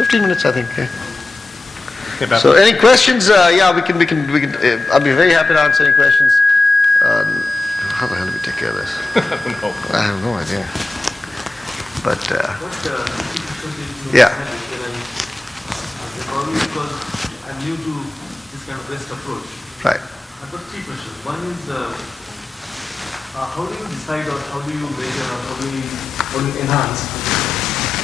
15 minutes, I think. Yeah. Okay, So, any questions? Yeah, we can. I'll be very happy to answer any questions. How the hell do we take care of this? No. I have no idea. But yeah. Probably because I'm new to this kind of REST approach. Right. I've got 3 questions. One is, how do you decide or how do you measure or how do you enhance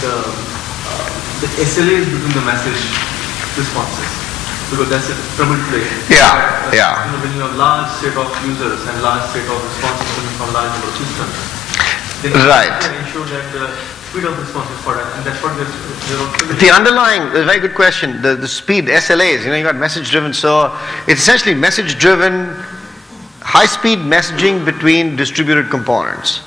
the SLAs between the message responses? Because that's a trouble today. yeah. When you have large set of users and large set of responses coming from large number of systems, then you have to ensure that the speed of response is for that, and that's what we're the underlying, a very good question, the speed, SLAs, you got message-driven, so it's essentially message-driven, high-speed messaging between distributed components.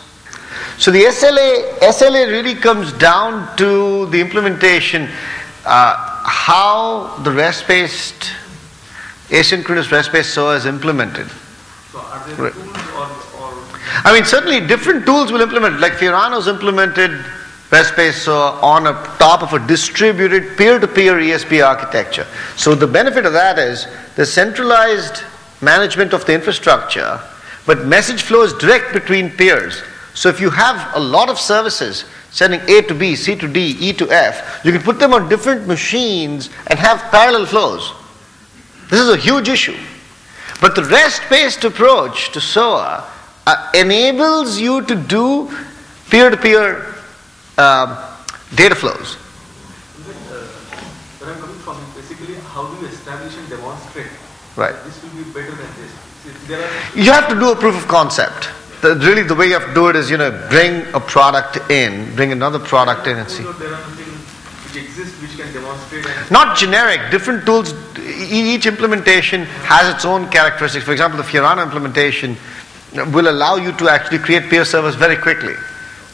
So the SLA really comes down to the implementation, how the REST-based, asynchronous REST-based SOA is implemented. So are there tools or? I mean, certainly different tools will implement, like Fiorano's implemented REST-based SOA on top of a distributed peer-to-peer ESP architecture. So the benefit of that is the centralized management of the infrastructure, but message flows direct between peers. So if you have a lot of services sending A to B, C to D, E to F, you can put them on different machines and have parallel flows. This is a huge issue. But the REST-based approach to SOA enables you to do peer-to-peer data flows. Where I'm coming from is basically how do you establish and demonstrate that this will be better than this? You have to do a proof of concept. Really the way you have to do it is, bring a product in, bring another product in and see. There are nothing which exists which can demonstrate. Not generic, different tools, each implementation has its own characteristics. For example, the Fiorano implementation will allow you to actually create peer servers very quickly.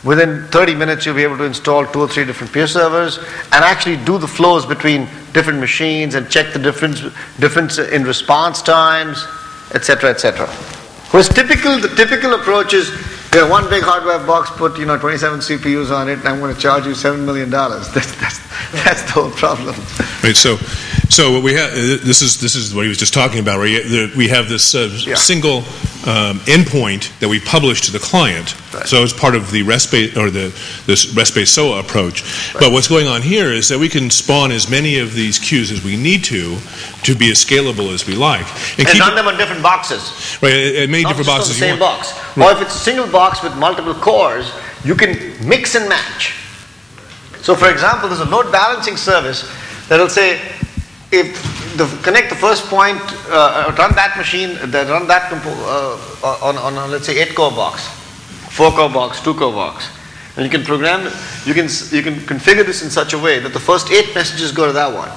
Within 30 minutes, you'll be able to install 2 or 3 different peer servers and actually do the flows between different machines and check the difference in response times, etc., etc. Whereas the typical approach is, one big hardware box, put 27 CPUs on it, and I'm going to charge you $7 million. That's the whole problem. Right. So what we have, this is what he was just talking about. Where we have this single endpoint that we publish to the client. Right. So it's part of the REST-based or this REST-based SOA approach. Right. But what's going on here is that we can spawn as many of these queues as we need to be as scalable as we like, and run them on different boxes. Right. Many different boxes. Not the same box. Right. Or if it's a single box with multiple cores, you can mix and match. So, for example, there's a load balancing service that will say, connect the first point, run that machine, run that on let's say 8-core box, 4-core box, 2-core box, and you can program. You can configure this in such a way that the first 8 messages go to that one.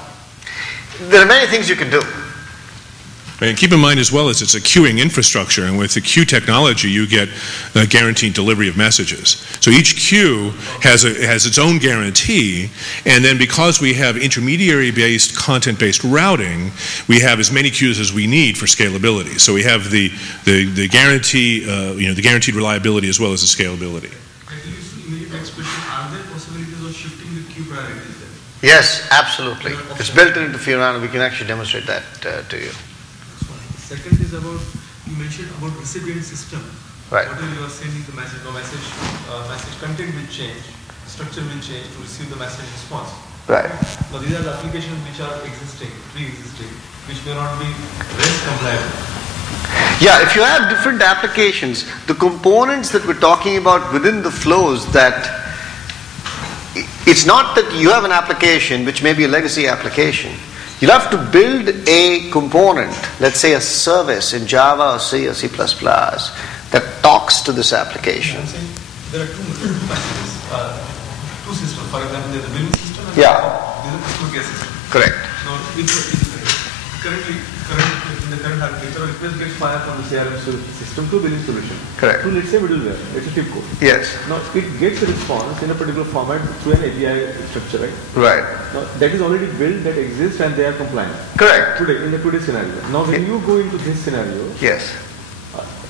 There are many things you can do. And keep in mind as well as it's a queuing infrastructure, and with the queue technology you get a guaranteed delivery of messages. So each queue has its own guarantee, and then because we have intermediary-based, content-based routing, we have as many queues as we need for scalability. So we have the guarantee, the guaranteed reliability as well as the scalability. Are there possibilities of shifting the queue priorities then? Yes, absolutely. It's built into Fiorano. We can actually demonstrate that to you. Second is about, you mentioned about recipient system. Right. Whatever you are sending the message, message content will change, structure will change to receive the message response. Right. Now these are the applications which are pre-existing, which may not be REST compliant. Yeah, if you have different applications, the components that we're talking about within the flows, that it's not that you have an application which may be a legacy application. You'll have to build a component, let's say a service in Java or C or C++, that talks to this application. There are two messages, two systems. For example, there's a billing system and there's a customer care system. Correct. Now, currently, in the current architecture, request gets fired from the CRM system to billing solution. Correct. To, let's say, middleware. It's a tip code. Yes. Now, it gets a response in a particular format through an API structure, right? Right. Now, that is already built, that exists, and they are compliant. Correct. Today, in the today's scenario. Now, when you go into this scenario, yes,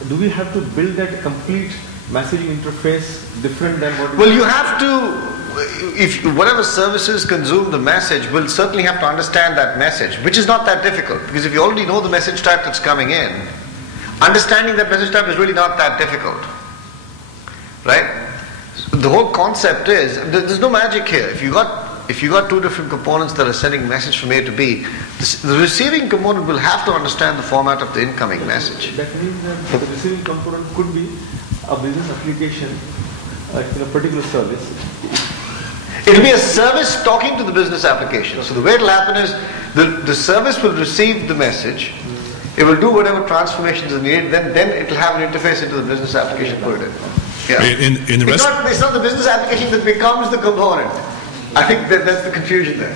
do we have to build that complete messaging interface different than what? Well, you have to. if whatever services consume the message will certainly have to understand that message, which is not that difficult, because if you already know the message type that's coming in, understanding that message type is really not that difficult, right? So the whole concept is, there's no magic here. If you got two different components that are sending a message from A to B, the receiving component will have to understand the format of the incoming message. That means that the receiving component could be a business application in a particular service. It will be a service talking to the business application. So the way it will happen is the service will receive the message, it will do whatever transformations are needed, then it will have an interface into the business application, put it in. Yeah. In the It's not the business application that becomes the component. I think that's the confusion there.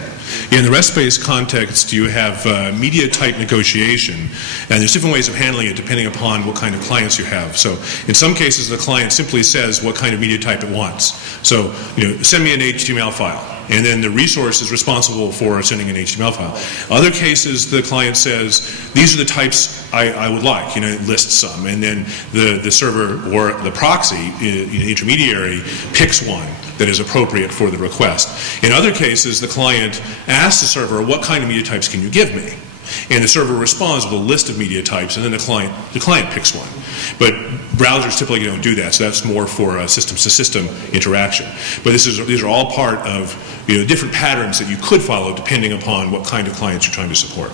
In the REST-based context, you have media type negotiation, and there's different ways of handling it depending upon what kind of clients you have. So in some cases, the client simply says what kind of media type it wants. So, send me an HTML file, and then the resource is responsible for sending an HTML file. Other cases, the client says, these are the types I would like, it lists some, and then the server or the proxy, intermediary, picks one that is appropriate for the request. In other cases, the client asks the server, what kind of media types can you give me? And the server responds with a list of media types, and then the client picks one. But browsers typically don't do that, so that's more for a system-to-system interaction. But these are all part of different patterns that you could follow depending upon what kind of clients you're trying to support.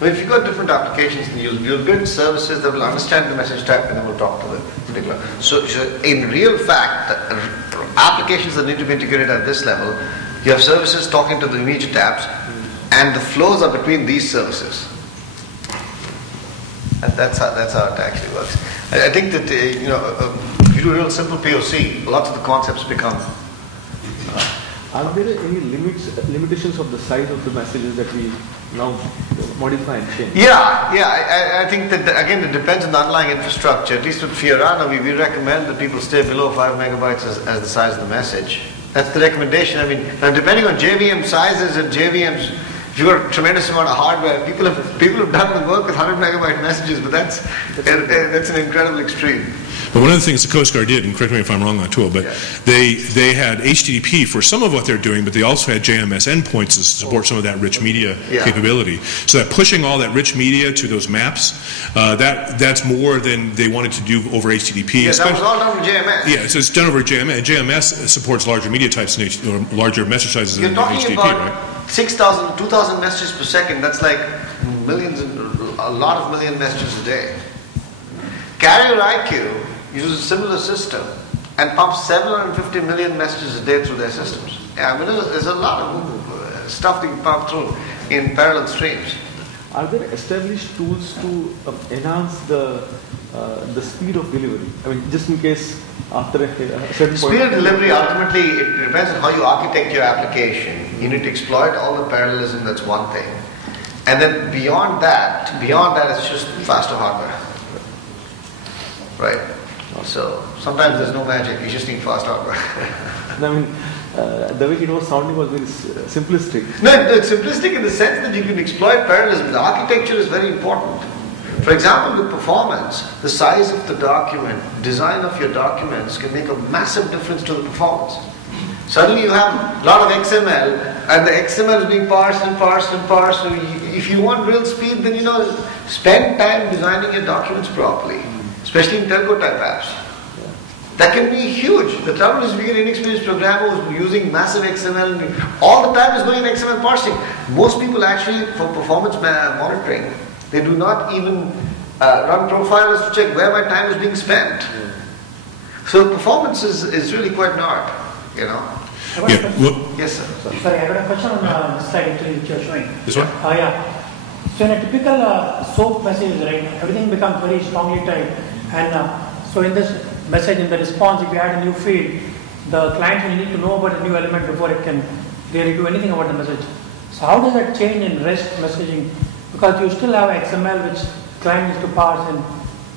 Well, if you've got different applications, you'll build services that will understand the message type and then will talk to the particular. So in real fact, applications that need to be integrated at this level, you have services talking to the immediate apps, and the flows are between these services. And that's how it actually works. I think that if you do a real simple POC, lots of the concepts become. Are there any limitations of the size of the messages that we now modify and change? Yeah. I think that again it depends on the underlying infrastructure. At least with Fiorano, we recommend that people stay below 5 megabytes as the size of the message. That's the recommendation. Now depending on JVM sizes and JVMs, if you've got a tremendous amount of hardware, people have done the work with 100 megabyte messages, but that's an incredible extreme. But one of the things the Coast Guard did, and correct me if I'm wrong, Atul, but they had HTTP for some of what they're doing, but they also had JMS endpoints to support some of that rich media capability. So that pushing all that rich media to those maps, that's more than they wanted to do over HTTP. Yeah, that was all done with JMS. Yeah, so it's done over JMS. JMS supports larger media types or larger message sizes than HTTP, right? 6,000, 2,000 messages per second. That's like a lot of million messages a day. Carrier IQ uses a similar system and pumps 750 million messages a day through their systems. There's a lot of stuff that you pump through in parallel streams. Are there established tools to enhance the speed of delivery? Just in case after a certain point. Speed of delivery, ultimately, it depends on how you architect your application. You need to exploit all the parallelism, that's one thing. And then beyond that, it's just faster hardware. Right? So sometimes there's no magic, you just need fast hardware. The way it was sounding was very simplistic. No, it's simplistic in the sense that you can exploit parallelism. The architecture is very important. For example, with performance, the size of the document, design of your documents can make a massive difference to the performance. Suddenly you have a lot of XML, and the XML is being parsed and parsed and parsed. So if you want real speed, then spend time designing your documents properly, especially in telco type apps. That can be huge. The trouble is we get inexperienced programmers using massive XML, and all the time is going in XML parsing. Most people actually, for performance monitoring, they do not even run profilers to check where my time is being spent. So performance is really quite not, Yes, sir. Sorry, I got a question on this slide actually which you are showing. This one? Yeah. So in a typical SOAP message, right, everything becomes very strongly tied. And so in this message, in the response, if you add a new field, the client will need to know about the new element before it can really do anything about the message. So how does that change in REST messaging? Because you still have XML which client needs to parse, and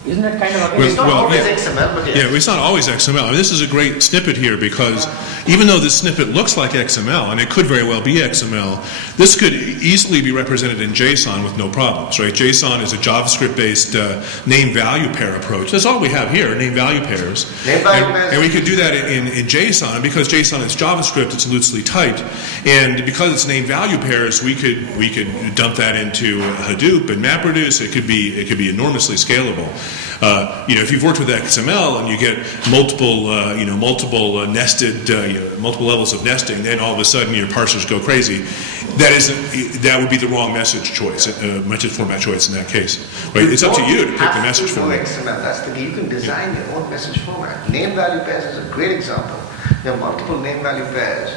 Isn't it kind of It's not always yeah. XML, but yes. Yeah, it's not always XML. I mean, this is a great snippet here because even though this snippet looks like XML, and it could very well be XML, this could easily be represented in JSON with no problems, right? JSON is a JavaScript-based name-value pair approach. That's all we have here, name-value pairs. And we could do that in JSON. And because JSON is JavaScript, it's loosely typed. And because it's name-value pairs, we could dump that into Hadoop and MapReduce. It could be enormously scalable. If you've worked with XML and you get multiple nested, multiple levels of nesting, then all of a sudden your parsers go crazy. That would be the wrong message choice, message format choice in that case. Right? It's up to you to pick the message format. XML. That's the key. You can design your own message format. Name value pairs is a great example. You have multiple name value pairs,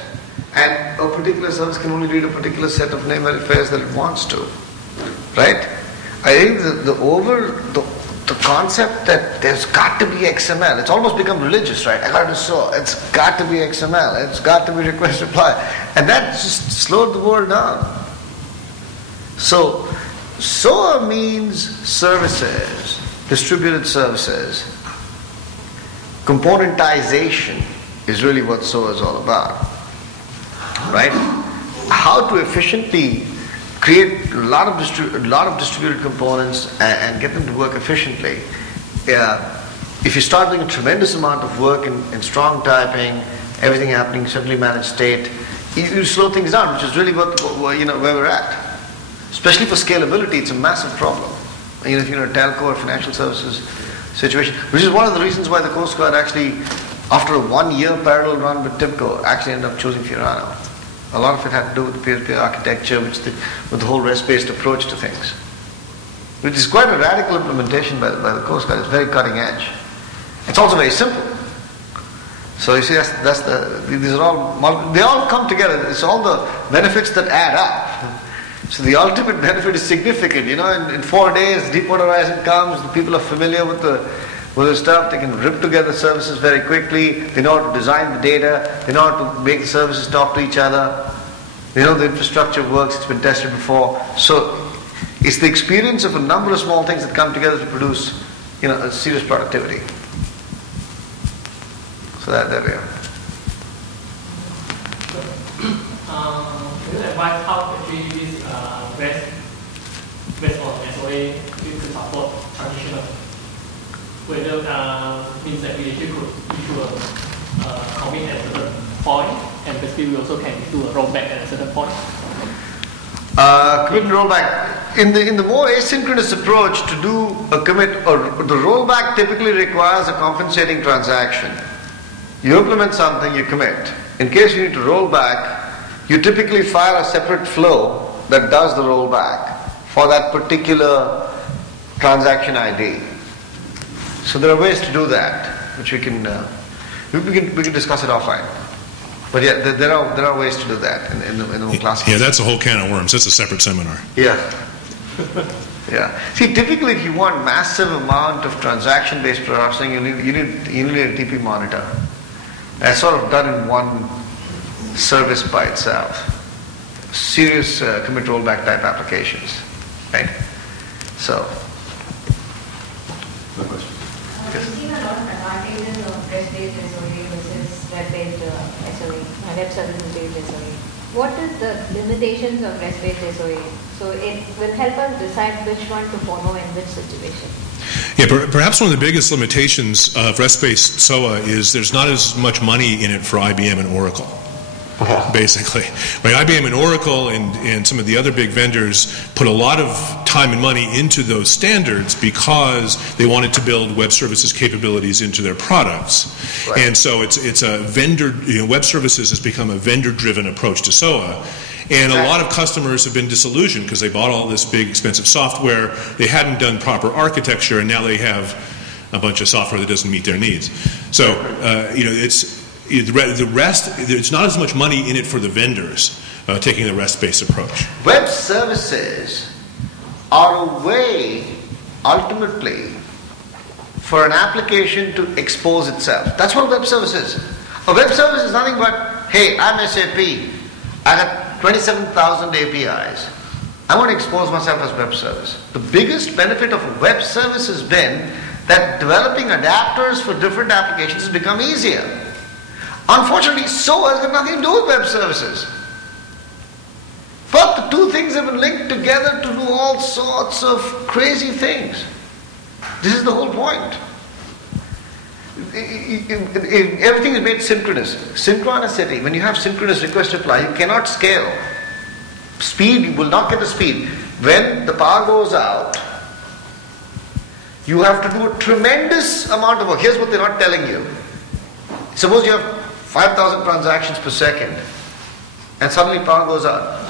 and a particular service can only read a particular set of name value pairs that it wants to. Right? I think the concept that there's got to be XML, it's almost become religious, right? I got to SOA, it's got to be XML, it's got to be request reply. And that just slowed the world down. So, SOA means services, distributed services. Componentization is really what SOA is all about, right? How to efficiently create a lot of distributed components and get them to work efficiently. If you start doing a tremendous amount of work in strong typing, everything happening centrally managed state, you slow things down, which is really where we're at. Especially for scalability, it's a massive problem. If you're in a telco or financial services situation, which is one of the reasons why the Coast Guard actually, after a 1-year parallel run with TIBCO, actually ended up choosing Fiorano. A lot of it had to do with the peer-to-peer architecture, with the whole REST-based approach to things, which is quite a radical implementation by the Coast Guard. It's very cutting edge. It's also very simple. So you see, these are all, they all come together. It's all the benefits that add up. So the ultimate benefit is significant. In 4 days, Deepwater Horizon comes, the people are familiar with the stuff, they can rip together services very quickly, they know how to design the data, they know how to make the services talk to each other, they know the infrastructure works, it's been tested before. So it's the experience of a number of small things that come together to produce a serious productivity. So there we are. Can you advise how actually this REST on SOA to support transitional? Whether means that we actually could issue a commit at a certain point, and basically we also can do a rollback at a certain point. Commit and rollback. In the more asynchronous approach, to do a commit or the rollback typically requires a compensating transaction. You implement something, you commit. In case you need to roll back, you typically fire a separate flow that does the rollback for that particular transaction ID. So there are ways to do that, which we can discuss it offline. But yeah, there are ways to do that in the more classical. Yeah, that's a whole can of worms. That's a separate seminar. Yeah. Yeah. See, typically, if you want massive amount of transaction-based processing, you need a TP monitor. That's sort of done in one service by itself. Serious commit rollback type applications, right? So. No question. We've seen a lot of advantages of REST-based SOA versus web-based SOA, web services-based SOA. What is the limitations of REST-based SOA? So it will help us decide which one to follow in which situation. Yeah, perhaps one of the biggest limitations of REST-based SOA is there's not as much money in it for IBM and Oracle. Basically. Right, IBM and Oracle and some of the other big vendors put a lot of time and money into those standards because they wanted to build web services capabilities into their products. Right. And so it's a vendor, web services has become a vendor-driven approach to SOA. And a lot of customers have been disillusioned because they bought all this big expensive software, they hadn't done proper architecture, and now they have a bunch of software that doesn't meet their needs. So, the rest, there's not as much money in it for the vendors taking the REST-based approach. Web services are a way, ultimately, for an application to expose itself. That's what a web service is. A web service is nothing but, hey, I'm SAP. I got 27,000 APIs. I want to expose myself as web service. The biggest benefit of a web service has been that developing adapters for different applications has become easier. Unfortunately, SOA has got nothing to do with web services. But the two things have been linked together to do all sorts of crazy things. This is the whole point. Everything is made synchronous. Synchronicity. When you have synchronous request reply, you cannot scale. Speed, you will not get the speed. When the power goes out, you have to do a tremendous amount of work. Here's what they're not telling you. Suppose you have 5,000 transactions per second and suddenly power goes out.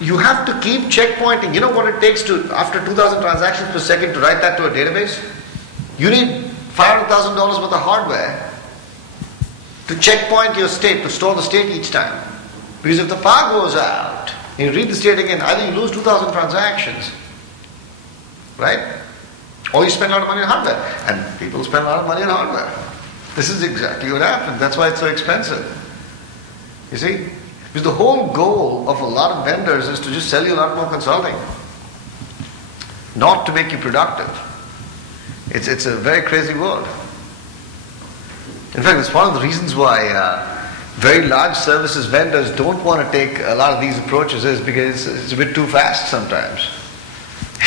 You have to keep checkpointing. You know what it takes to, after 2,000 transactions per second, to write that to a database? You need $500,000 worth of hardware to checkpoint your state, to store the state each time. Because if the power goes out, and you read the state again, either you lose 2,000 transactions, right? Or you spend a lot of money on hardware. And people spend a lot of money on hardware. This is exactly what happens. That's why it's so expensive. You see? Because the whole goal of a lot of vendors is to just sell you a lot more consulting. Not to make you productive. It's a very crazy world. In fact, it's one of the reasons why very large services vendors don't want to take a lot of these approaches, is because it's a bit too fast sometimes.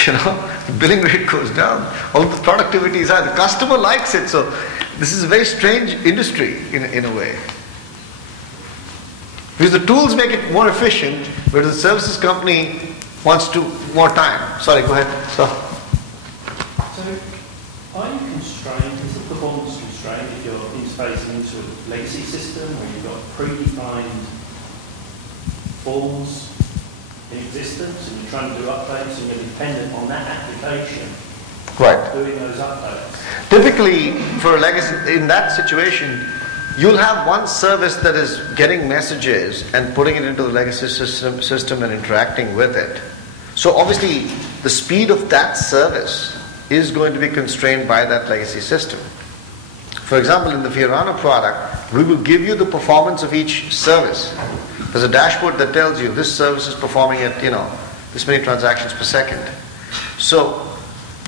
You know, the billing rate goes down, all the productivity is high, the customer likes it, so this is a very strange industry in a way. Because the tools make it more efficient, whereas the services company wants to more time. Sorry, go ahead. So are you constrained, is the performance constrained if you're interfacing into a legacy system where you've got predefined forms in existence and you're trying to do updates and you're dependent on that application doing those updates? Typically, for a legacy, in that situation, you'll have one service that is getting messages and putting it into the legacy system and interacting with it. So obviously, the speed of that service is going to be constrained by that legacy system. For example, in the Fiorano product, we will give you the performance of each service. There's a dashboard that tells you this service is performing at, this many transactions per second. So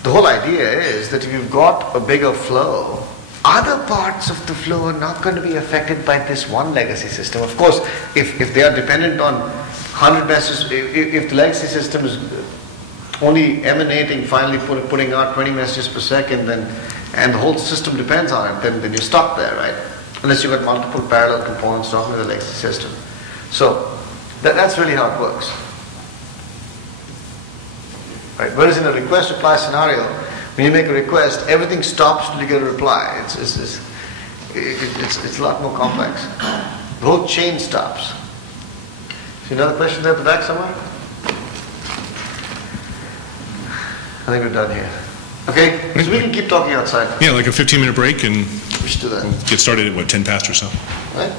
the whole idea is that if you've got a bigger flow, other parts of the flow are not going to be affected by this one legacy system. Of course, if they are dependent on 100 messages, if the legacy system is only emanating, finally putting out 20 messages per second, and the whole system depends on it, then you're stuck there, right? Unless you've got multiple parallel components talking to the legacy system. So that's really how it works. Right? Whereas in a request reply scenario, when you make a request, everything stops till you get a reply. It's a lot more complex. The whole chain stops. See another question there at the back somewhere? I think we're done here. Okay? So we can keep talking outside. Yeah, like a 15-minute break and we should do that. we'll get started at, 10 past or so? Right?